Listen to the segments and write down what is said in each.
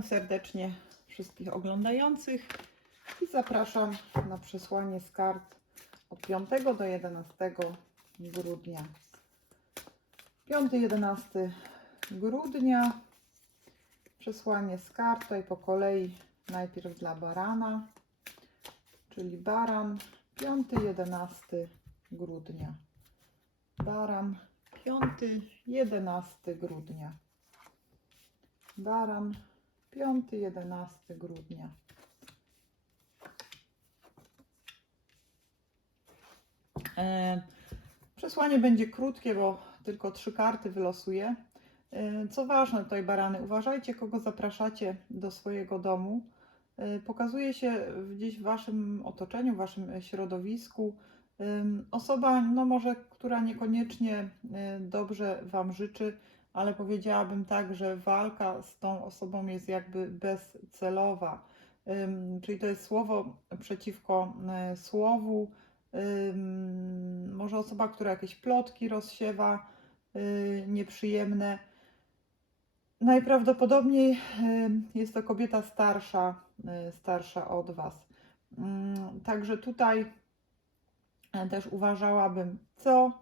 Witam serdecznie wszystkich oglądających i zapraszam na przesłanie z kart od 5 do 11 grudnia. 5-11 grudnia przesłanie z kart tutaj po kolei najpierw dla barana, czyli baran 5-11 grudnia. Baran 5-11 grudnia. Baran 5-11 grudnia. E, Przesłanie będzie krótkie, bo tylko trzy karty wylosuję. E, Co ważne tutaj barany, uważajcie kogo zapraszacie do swojego domu. E, Pokazuje się gdzieś w waszym otoczeniu, w waszym środowisku osoba, no może, która niekoniecznie dobrze wam życzy, ale powiedziałabym tak, że walka z tą osobą jest jakby bezcelowa. Czyli to jest słowo przeciwko y, słowu. Może osoba, która jakieś plotki rozsiewa y, nieprzyjemne. Najprawdopodobniej jest to kobieta starsza, y, starsza od Was. Także tutaj e, też uważałabym, co e,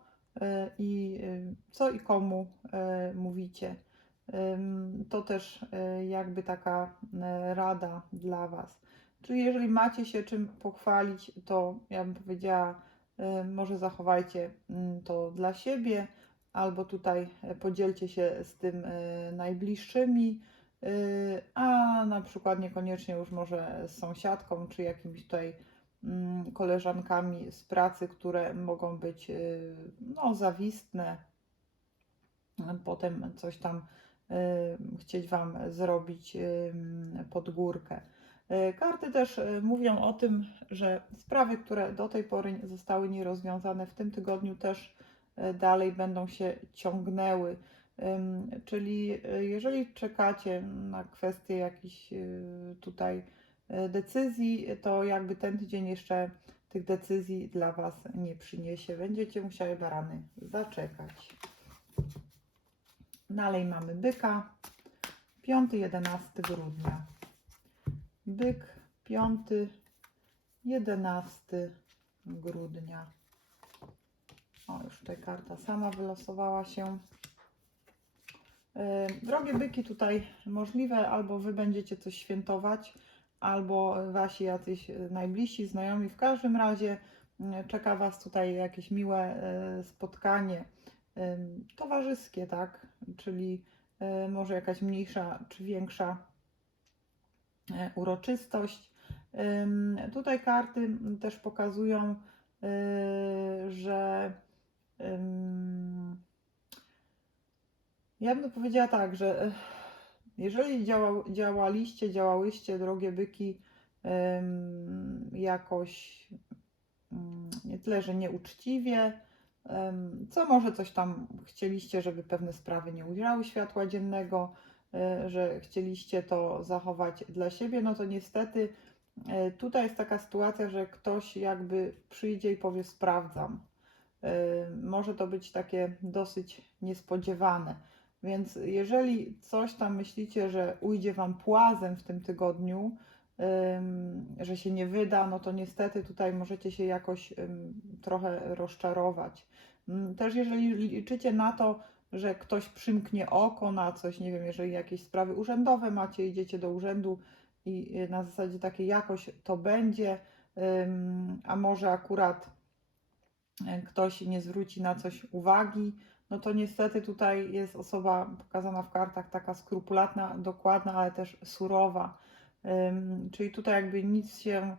i e, co i komu e, mówicie. To też e, jakby taka e, rada dla Was. Czyli jeżeli macie się czym pochwalić, to ja bym powiedziała, e, może zachowajcie mm, to dla siebie, albo tutaj e, podzielcie się z tym e, najbliższymi, e, a na przykład niekoniecznie już może z sąsiadką, czy jakimś tutaj koleżankami z pracy, które mogą być y, no, zawistne, potem coś tam y, chcieć Wam zrobić y, pod górkę. Karty też mówią o tym, że sprawy, które do tej pory zostały nierozwiązane w tym tygodniu też dalej będą się ciągnęły. Czyli jeżeli czekacie na kwestię jakichś tutaj decyzji, to jakby ten tydzień jeszcze tych decyzji dla Was nie przyniesie. Będziecie musiały barany zaczekać. Dalej mamy byka. 5-11 grudnia. Byk 5-11 grudnia. O, już tutaj karta sama wylosowała się. Yy, Drogie byki, tutaj możliwe albo Wy będziecie coś świętować, albo Wasi jacyś yy, najbliżsi, znajomi. W każdym razie yy, czeka Was tutaj jakieś miłe yy, spotkanie towarzyskie, tak? Czyli yy, może jakaś mniejsza czy większa uroczystość. Tutaj karty też pokazują, że ja bym powiedziała tak, że jeżeli działa, działaliście, działałyście, drogie byki, jakoś mm, nie tyle, że nieuczciwie, co może coś tam chcieliście, żeby pewne sprawy nie ujrzały światła dziennego, e, że chcieliście to zachować dla siebie, no to niestety e, tutaj jest taka sytuacja, że ktoś jakby przyjdzie i powie sprawdzam. E, Może to być takie dosyć niespodziewane. Więc jeżeli coś tam myślicie, że ujdzie Wam płazem w tym tygodniu, że się nie wyda, no to niestety tutaj możecie się jakoś trochę rozczarować. Też jeżeli liczycie na to, że ktoś przymknie oko na coś, nie wiem, jeżeli jakieś sprawy urzędowe macie, idziecie do urzędu i y, na zasadzie takiej jakoś to będzie, a może akurat y, ktoś nie zwróci na coś uwagi, no to niestety tutaj jest osoba pokazana w kartach taka skrupulatna, dokładna, ale też surowa. Czyli tutaj jakby nic się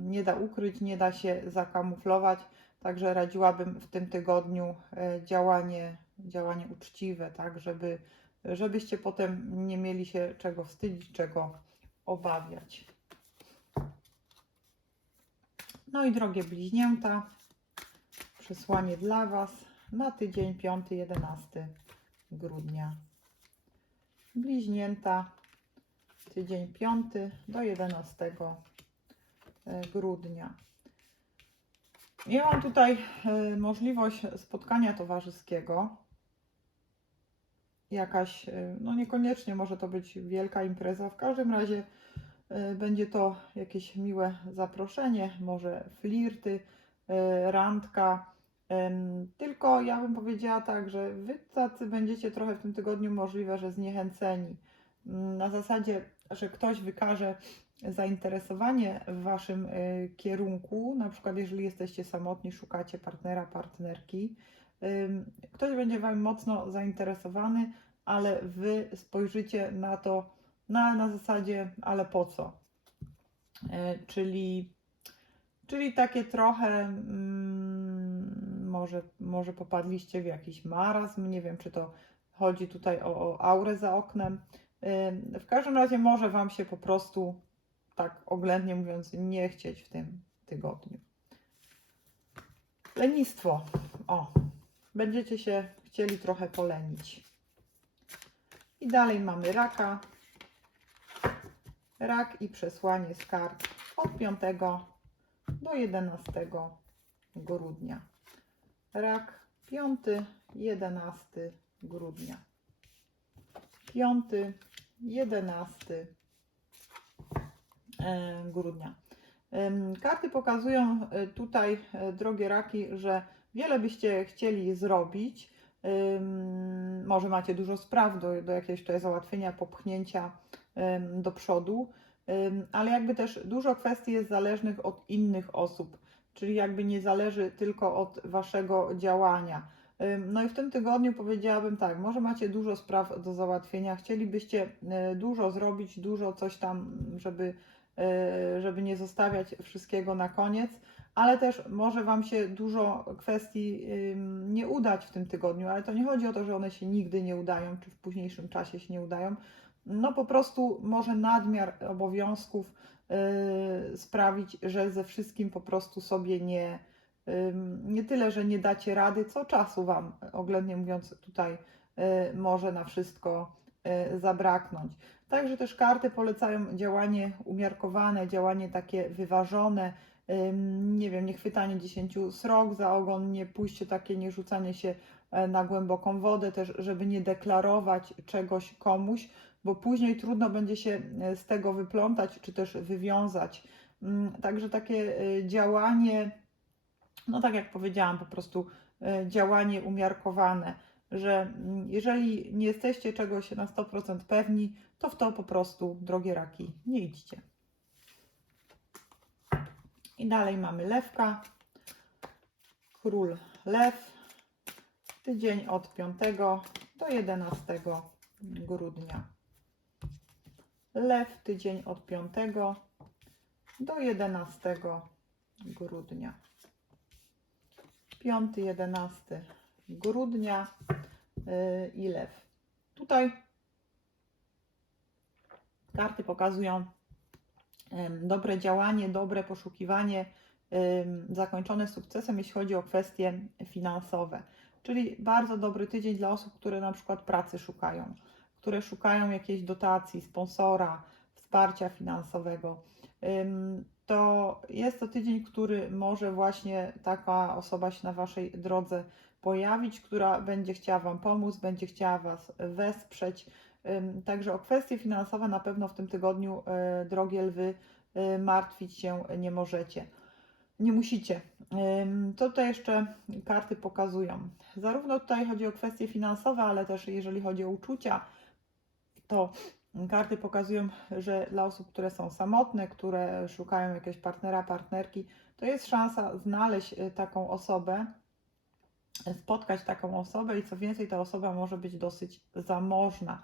nie da ukryć, nie da się zakamuflować. Także radziłabym w tym tygodniu e, działanie, działanie uczciwe, tak, żeby, żebyście potem nie mieli się czego wstydzić, czego obawiać. No i drogie bliźnięta, przesłanie dla Was na tydzień 5-11 grudnia. Bliźnięta, tydzień 5 do 11 grudnia. Ja mam tutaj e, możliwość spotkania towarzyskiego. jakaś, y, no niekoniecznie może to być wielka impreza, w każdym razie będzie to jakieś miłe zaproszenie, może flirty, randka. Tylko ja bym powiedziała tak, że wy tacy będziecie trochę w tym tygodniu możliwe, że zniechęceni. Mm, Na zasadzie, że ktoś wykaże zainteresowanie w waszym y, kierunku, na przykład jeżeli jesteście samotni, szukacie partnera, partnerki, ktoś będzie wam mocno zainteresowany, ale wy spojrzycie na to na, na zasadzie, ale po co? Y, Czyli, czyli takie trochę mm, może, może popadliście w jakiś marazm, nie wiem, czy to chodzi tutaj o, o aurę za oknem. W każdym razie może Wam się po prostu, tak oględnie mówiąc, nie chcieć w tym tygodniu. Lenistwo. O, będziecie się chcieli trochę polenić. I dalej mamy raka. Rak i przesłanie z kart od 5 do 11 grudnia. Rak 5, 11 grudnia. 5, 11 e, grudnia. Karty pokazują e, tutaj, e, drogie raki, że wiele byście chcieli zrobić. Może macie dużo spraw do, do jakiegoś tutaj załatwienia, popchnięcia do przodu, ale jakby też dużo kwestii jest zależnych od innych osób, czyli jakby nie zależy tylko od waszego działania. No i w tym tygodniu powiedziałabym tak, może macie dużo spraw do załatwienia, chcielibyście e, dużo zrobić, dużo coś tam, żeby, e, żeby nie zostawiać wszystkiego na koniec, ale też może Wam się dużo kwestii nie udać w tym tygodniu, ale to nie chodzi o to, że one się nigdy nie udają, czy w późniejszym czasie się nie udają. No po prostu może nadmiar obowiązków sprawić, że ze wszystkim po prostu sobie nie, nie tyle, że nie dacie rady, co czasu Wam, oględnie mówiąc, tutaj yy, może na wszystko yy, zabraknąć. Także też karty polecają działanie umiarkowane, działanie takie wyważone, nie wiem, nie chwytanie 10 srok za ogon, nie pójście takie, nie rzucanie się e, na głęboką wodę, też żeby nie deklarować czegoś komuś, bo później trudno będzie się e, z tego wyplątać, czy też wywiązać. Mm, Także takie e, działanie, no tak jak powiedziałam, po prostu e, działanie umiarkowane, że mm, jeżeli nie jesteście czegoś na 100% pewni, to w to po prostu, drogie raki, nie idźcie. I dalej mamy lewka, król lew, tydzień od 5 do 11 grudnia. Lew, tydzień od 5 do 11 grudnia. 5-11 grudnia yy, i lew. Tutaj karty pokazują dobre działanie, dobre poszukiwanie, zakończone sukcesem, jeśli chodzi o kwestie finansowe. Czyli bardzo dobry tydzień dla osób, które na przykład pracy szukają, które szukają jakiejś dotacji, sponsora, wsparcia finansowego. To jest to tydzień, który może właśnie taka osoba się na Waszej drodze pojawić, która będzie chciała Wam pomóc, będzie chciała Was wesprzeć. Także o kwestie finansowe na pewno w tym tygodniu, e, drogie lwy, e, martwić się nie możecie. Nie musicie. To tutaj jeszcze karty pokazują. Zarówno tutaj chodzi o kwestie finansowe, ale też jeżeli chodzi o uczucia, to karty pokazują, że dla osób, które są samotne, które szukają jakiegoś partnera, partnerki, to jest szansa znaleźć y, taką osobę, spotkać taką osobę i co więcej, ta osoba może być dosyć zamożna,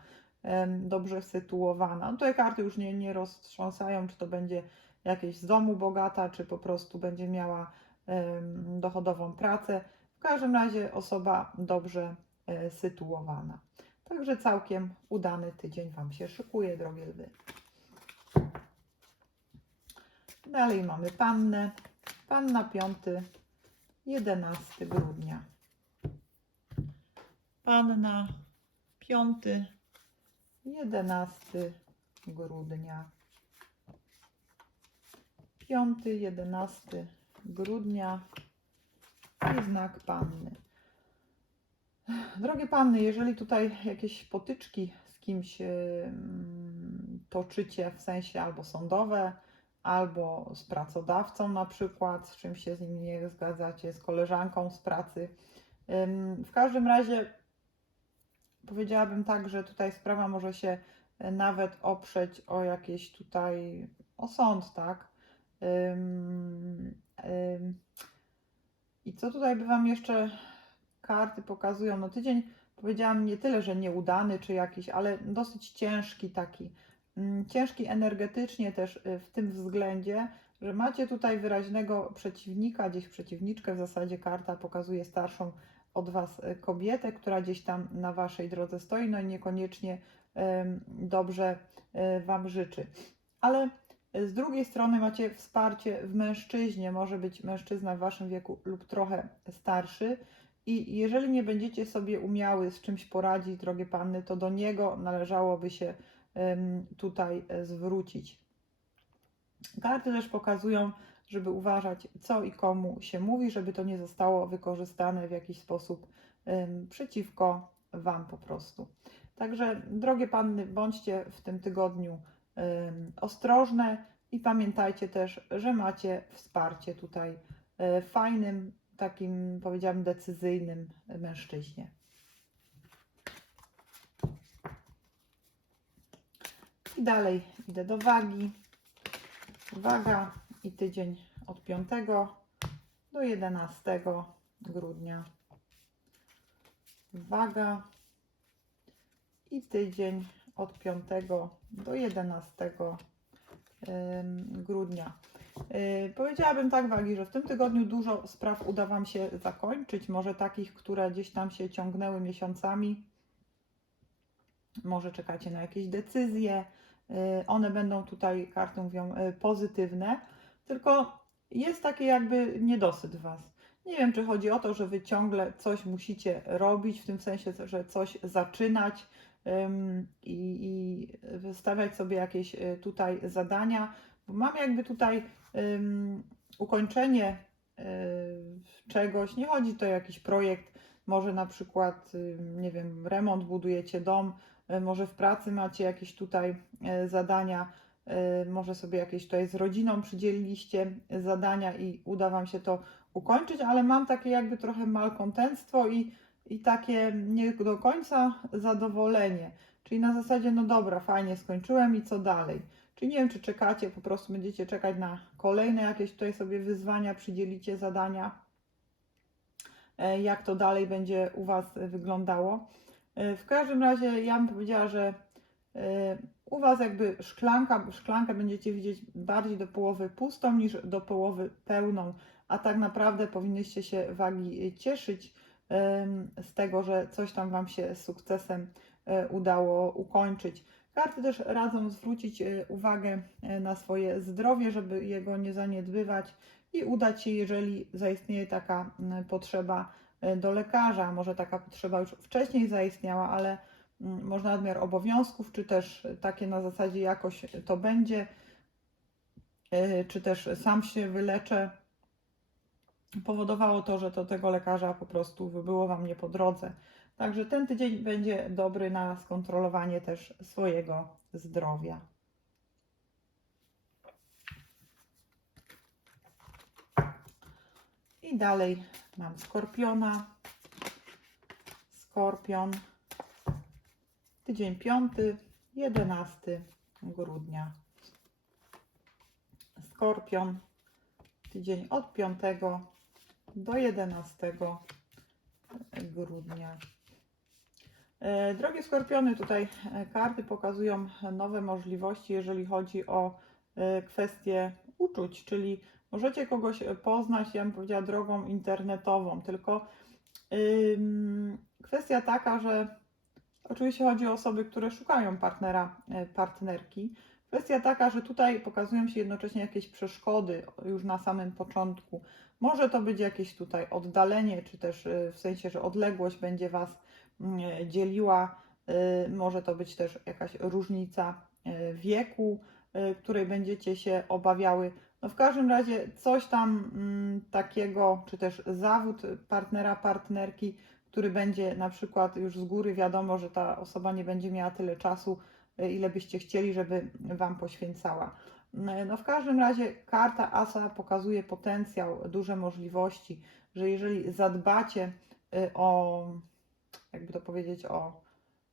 dobrze sytuowana. No tutaj karty już nie, nie roztrząsają, czy to będzie jakieś z domu bogata, czy po prostu będzie miała dochodową pracę. W każdym razie osoba dobrze e, sytuowana. Także całkiem udany tydzień Wam się szykuje, drogie lwy. Dalej mamy pannę. Panna 5, 11 grudnia. Panna 5, 11 grudnia. 5, 11 grudnia i znak panny. Drogie panny, jeżeli tutaj jakieś potyczki z kimś toczycie, w sensie albo sądowe, albo z pracodawcą na przykład, z czymś się z nim nie zgadzacie, z koleżanką z pracy. W każdym razie powiedziałabym tak, że tutaj sprawa może się e, nawet oprzeć o jakieś tutaj, o sąd, tak? I co tutaj by Wam jeszcze karty pokazują? No tydzień powiedziałam nie tyle, że nieudany czy jakiś, ale dosyć ciężki taki. Mm, Ciężki energetycznie też y, w tym względzie, że macie tutaj wyraźnego przeciwnika, gdzieś przeciwniczkę, w zasadzie karta pokazuje starszą od Was y, kobietę, która gdzieś tam na Waszej drodze stoi, no i niekoniecznie dobrze y, Wam życzy. Ale z drugiej strony macie wsparcie w mężczyźnie, może być mężczyzna w Waszym wieku lub trochę starszy. I jeżeli nie będziecie sobie umiały z czymś poradzić, drogie panny, to do niego należałoby się tutaj e, zwrócić. Karty też pokazują, żeby uważać, co i komu się mówi, żeby to nie zostało wykorzystane w jakiś sposób przeciwko Wam po prostu. Także, drogie panny, bądźcie w tym tygodniu ostrożne i pamiętajcie też, że macie wsparcie tutaj e, fajnym, takim powiedziałabym decyzyjnym mężczyźnie. I dalej idę do wagi. Waga i tydzień od 5 do 11 grudnia. Waga i tydzień od 5 do 11 ym, grudnia. Yy, Powiedziałabym tak, Wagi, że w tym tygodniu dużo spraw uda Wam się zakończyć. Może takich, które gdzieś tam się ciągnęły miesiącami. Może czekacie na jakieś decyzje. Yy, One będą tutaj, karty mówią, yy, pozytywne. Tylko jest taki jakby niedosyt Was. Nie wiem, czy chodzi o to, że Wy ciągle coś musicie robić, w tym sensie, że coś zaczynać i, i wystawiać sobie jakieś y, tutaj zadania, bo mam jakby tutaj ukończenie y, czegoś, nie chodzi to o jakiś projekt, może na przykład, y, nie wiem, remont, budujecie dom, może w pracy macie jakieś tutaj zadania, może sobie jakieś tutaj z rodziną przydzieliliście zadania i uda Wam się to ukończyć, ale mam takie jakby trochę malkontentstwo i, i takie nie do końca zadowolenie. Czyli na zasadzie, no dobra, fajnie skończyłem i co dalej? Czyli nie wiem, czy czekacie, po prostu będziecie czekać na kolejne jakieś tutaj sobie wyzwania, przydzielicie zadania, e, jak to dalej będzie u Was wyglądało. E, W każdym razie ja bym powiedziała, że e, u Was jakby szklanka, szklankę będziecie widzieć bardziej do połowy pustą niż do połowy pełną, a tak naprawdę powinnyście się wagi cieszyć z tego, że coś tam Wam się z sukcesem e, udało ukończyć. Karty też radzą zwrócić e, uwagę e, na swoje zdrowie, żeby jego nie zaniedbywać i udać się, jeżeli zaistnieje taka potrzeba do lekarza. Może taka potrzeba już wcześniej zaistniała, ale może nadmiar obowiązków, czy też takie na zasadzie jakoś to będzie, czy też sam się wyleczę, powodowało to, że to tego lekarza po prostu było Wam nie po drodze. Także ten tydzień będzie dobry na skontrolowanie też swojego zdrowia. I dalej mam skorpiona. Skorpion. Tydzień 5, 11 grudnia. Skorpion. Tydzień od 5 do 11 grudnia. E, Drogie skorpiony, tutaj e, karty pokazują nowe możliwości, jeżeli chodzi o e, kwestie uczuć, czyli możecie kogoś poznać, ja bym powiedziała, drogą internetową, tylko kwestia taka, że oczywiście chodzi o osoby, które szukają partnera, partnerki. Kwestia taka, że tutaj pokazują się jednocześnie jakieś przeszkody już na samym początku. Może to być jakieś tutaj oddalenie, czy też y, w sensie, że odległość będzie Was mm, dzieliła. Y, Może to być też jakaś różnica y, wieku, której będziecie się obawiały. No w każdym razie coś tam mm, takiego, czy też zawód partnera, partnerki, który będzie na przykład już z góry wiadomo, że ta osoba nie będzie miała tyle czasu, ile byście chcieli, żeby Wam poświęcała. Y, No w każdym razie karta Asa pokazuje potencjał, duże możliwości, że jeżeli zadbacie y, o, jakby to powiedzieć, o,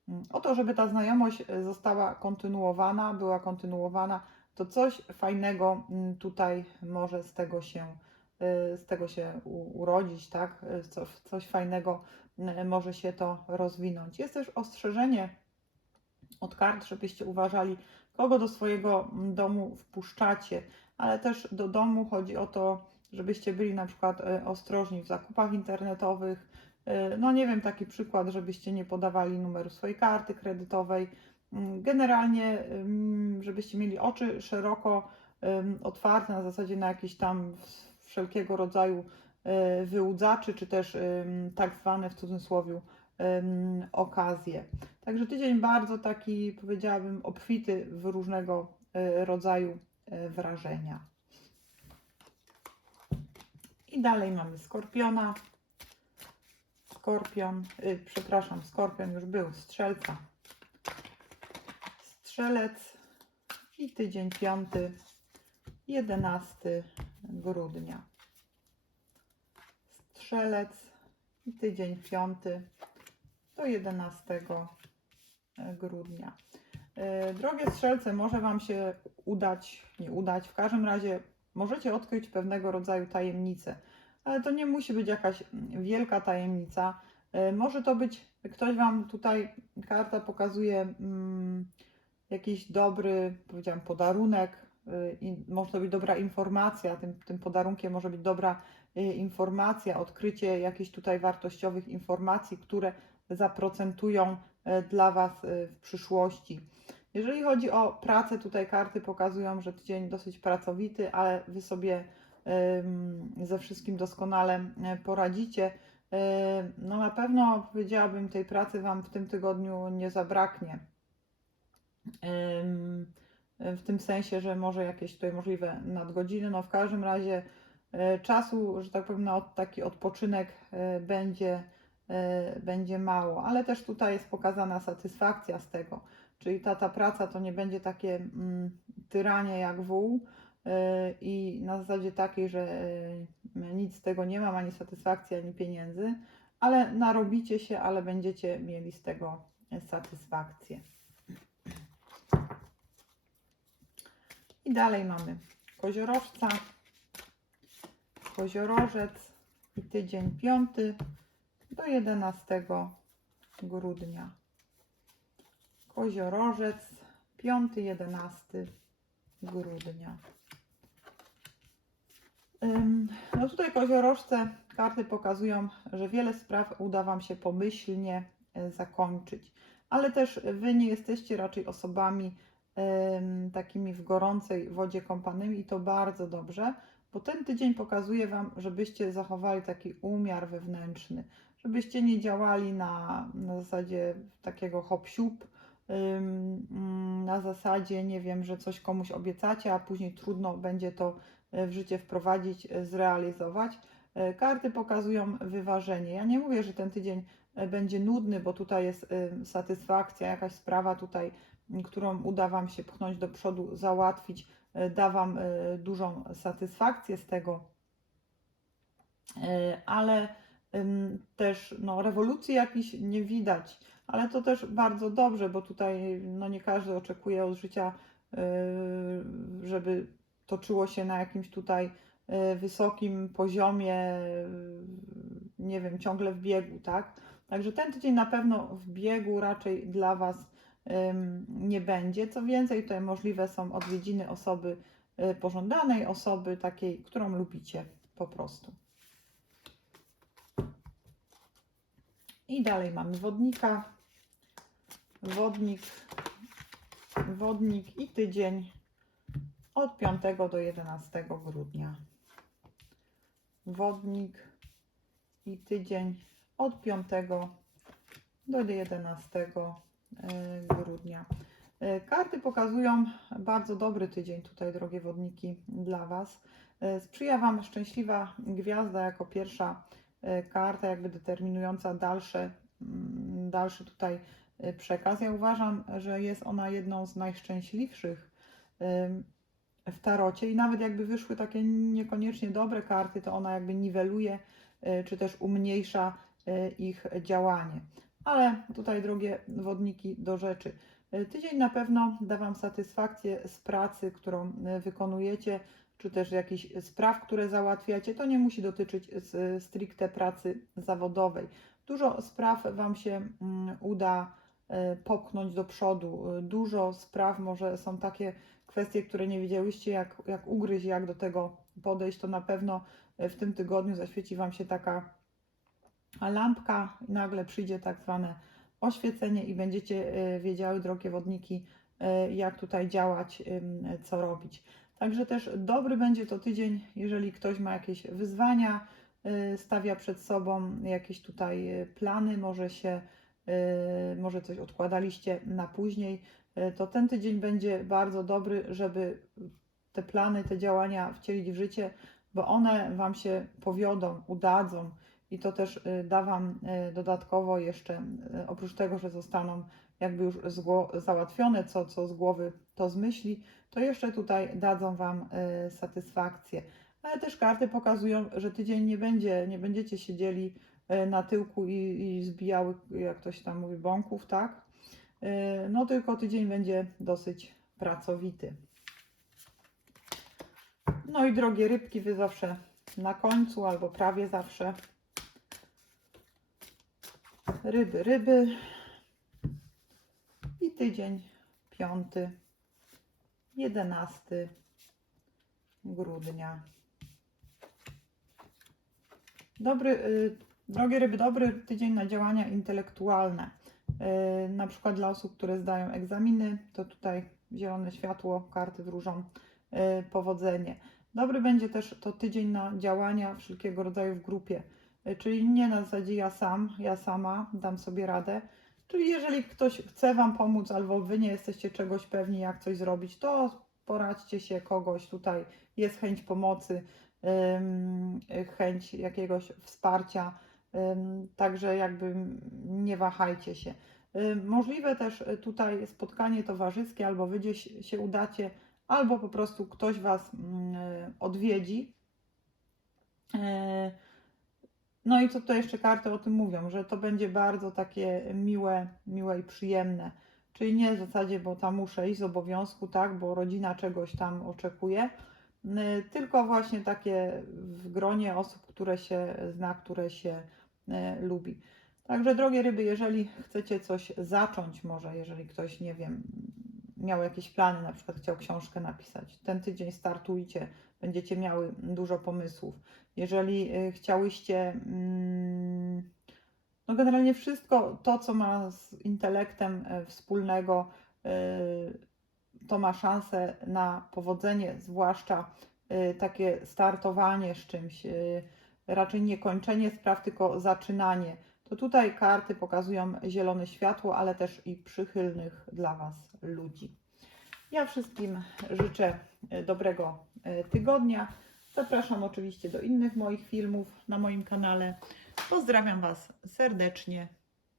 mm, o to, żeby ta znajomość została kontynuowana, była kontynuowana, to coś fajnego mm, tutaj może z tego się, z tego się urodzić, tak? Y, Co, coś fajnego może się to rozwinąć. Jest też ostrzeżenie od kart, żebyście uważali, kogo do swojego domu wpuszczacie, ale też do domu chodzi o to, żebyście byli na przykład y, ostrożni w zakupach internetowych. Y, No nie wiem, taki przykład, żebyście nie podawali numeru swojej karty kredytowej. Mm, Generalnie, żebyście mieli oczy szeroko otwarte na zasadzie na jakieś tam wszelkiego rodzaju y, wyłudzaczy, czy też tak zwane w cudzysłowie ym, okazje. Także tydzień bardzo taki, powiedziałabym, obfity w różnego y, rodzaju y, wrażenia. I dalej mamy skorpiona. Skorpion, y, przepraszam, skorpion już był, strzelca. Strzelec i tydzień piąty, 11 grudnia. Strzelec i tydzień piąty do 11 grudnia. E, Drogie strzelce, może Wam się udać, nie udać, w każdym razie możecie odkryć pewnego rodzaju tajemnicę, ale to nie musi być jakaś wielka tajemnica. E, Może to być, ktoś Wam tutaj, karta pokazuje mm, jakiś dobry, powiedziałam, podarunek, i może to być dobra informacja, tym, tym podarunkiem może być dobra informacja, odkrycie jakichś tutaj wartościowych informacji, które zaprocentują e, dla Was e, w przyszłości. Jeżeli chodzi o pracę, tutaj karty pokazują, że tydzień dosyć pracowity, ale Wy sobie ze wszystkim doskonale e, poradzicie. No na pewno powiedziałabym, tej pracy Wam w tym tygodniu nie zabraknie. W tym sensie, że może jakieś tutaj możliwe nadgodziny. No w każdym razie czasu, że tak powiem, na taki odpoczynek będzie będzie mało, ale też tutaj jest pokazana satysfakcja z tego, czyli ta, ta praca to nie będzie takie mm, tyranie jak wół e, i na zasadzie takiej, że e, nic z tego nie mam, ani satysfakcji, ani pieniędzy, ale narobicie się, ale będziecie mieli z tego e, satysfakcję. I dalej mamy koziorożca, koziorożec i tydzień piąty do 11 grudnia. Koziorożec, 5-11 grudnia. No tutaj koziorożce karty pokazują, że wiele spraw uda Wam się pomyślnie e, zakończyć, ale też Wy nie jesteście raczej osobami takimi w gorącej wodzie kąpanymi i to bardzo dobrze, bo ten tydzień pokazuje Wam, żebyście zachowali taki umiar wewnętrzny, żebyście nie działali na, na zasadzie takiego hop-siup, ym, mm, na zasadzie, nie wiem, że coś komuś obiecacie, a później trudno będzie to e, w życie wprowadzić, e, zrealizować. E, Karty pokazują wyważenie. Ja nie mówię, że ten tydzień będzie nudny, bo tutaj jest satysfakcja, jakaś sprawa tutaj, którą uda Wam się pchnąć do przodu, załatwić, da Wam dużą satysfakcję z tego, ale też no, rewolucji jakiejś nie widać, ale to też bardzo dobrze, bo tutaj no, nie każdy oczekuje od życia, yy, żeby toczyło się na jakimś tutaj yy, wysokim poziomie, yy, nie wiem, ciągle w biegu, tak? Także ten tydzień na pewno w biegu raczej dla Was nie będzie. Co więcej, tutaj możliwe są odwiedziny osoby pożądanej, osoby takiej, którą lubicie po prostu. I dalej mamy wodnika. Wodnik, wodnik i tydzień od 5 do 11 grudnia. Wodnik i tydzień od 5 do 11 e, grudnia. E, Karty pokazują bardzo dobry tydzień tutaj, drogie wodniki, dla Was. E, Sprzyja Wam szczęśliwa gwiazda jako pierwsza karta jakby determinująca dalsze, mm, dalszy tutaj e, przekaz. Ja uważam, że jest ona jedną z najszczęśliwszych w tarocie i nawet jakby wyszły takie niekoniecznie dobre karty, to ona jakby niweluje y, czy też umniejsza ich działanie. Ale tutaj, drogie wodniki, do rzeczy. Tydzień na pewno da Wam satysfakcję z pracy, którą wykonujecie, czy też jakichś spraw, które załatwiacie. To nie musi dotyczyć z- stricte pracy zawodowej. Dużo spraw Wam się mm, uda y, popchnąć do przodu. Dużo spraw może są takie kwestie, które nie wiedziałyście, jak, jak ugryźć, jak do tego podejść, to na pewno y, w tym tygodniu zaświeci Wam się taka lampka nagle przyjdzie tak zwane oświecenie i będziecie wiedziały, drogie wodniki, jak tutaj działać, co robić. Także też dobry będzie to tydzień, jeżeli ktoś ma jakieś wyzwania, y, stawia przed sobą jakieś tutaj y, plany, może się, y, może coś odkładaliście na później, to ten tydzień będzie bardzo dobry, żeby te plany, te działania wcielić w życie, bo one Wam się powiodą, udadzą i to też da Wam dodatkowo jeszcze, oprócz tego, że zostaną jakby już załatwione, co, co z głowy, to z myśli, to jeszcze tutaj dadzą Wam y, satysfakcję. Ale też karty pokazują, że tydzień nie będzie, nie będziecie siedzieli y, na tyłku i, i zbijały, jak ktoś tam mówi, bąków, tak? Y, No tylko tydzień będzie dosyć pracowity. No i drogie rybki, Wy zawsze na końcu albo prawie zawsze. Ryby, ryby. I tydzień piąty, jedenasty grudnia. Dobry, y, drogie ryby, dobry tydzień na działania intelektualne. Y, na przykład dla osób, które zdają egzaminy, to tutaj zielone światło, karty wróżą y, powodzenie. Dobry będzie też to tydzień na działania wszelkiego rodzaju w grupie, czyli nie na zasadzie ja sam, ja sama dam sobie radę. Czyli jeżeli ktoś chce Wam pomóc, albo Wy nie jesteście czegoś pewni, jak coś zrobić, to poradźcie się kogoś. Tutaj jest chęć pomocy, chęć jakiegoś wsparcia, także jakby nie wahajcie się. Możliwe też tutaj spotkanie towarzyskie, albo Wy gdzieś się udacie, albo po prostu ktoś Was mm, odwiedzi. No i co tutaj jeszcze karty o tym mówią, że to będzie bardzo takie miłe, miłe i przyjemne. Czyli nie w zasadzie, bo tam muszę iść z obowiązku, tak, bo rodzina czegoś tam oczekuje, y, tylko właśnie takie w gronie osób, które się zna, które się y, lubi. Także drogie ryby, jeżeli chcecie coś zacząć, może jeżeli ktoś, nie wiem, miał jakieś plany, na przykład chciał książkę napisać, ten tydzień startujcie, będziecie miały dużo pomysłów. Jeżeli y, chciałyście, mm, no generalnie wszystko to, co ma z intelektem e, wspólnego, y, to ma szansę na powodzenie, zwłaszcza y, takie startowanie z czymś, raczej nie kończenie spraw, tylko zaczynanie. To tutaj karty pokazują zielone światło, ale też i przychylnych dla Was ludzi. Ja wszystkim życzę e, dobrego e, tygodnia. Zapraszam oczywiście do innych moich filmów na moim kanale. Pozdrawiam Was serdecznie.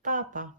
Pa, pa.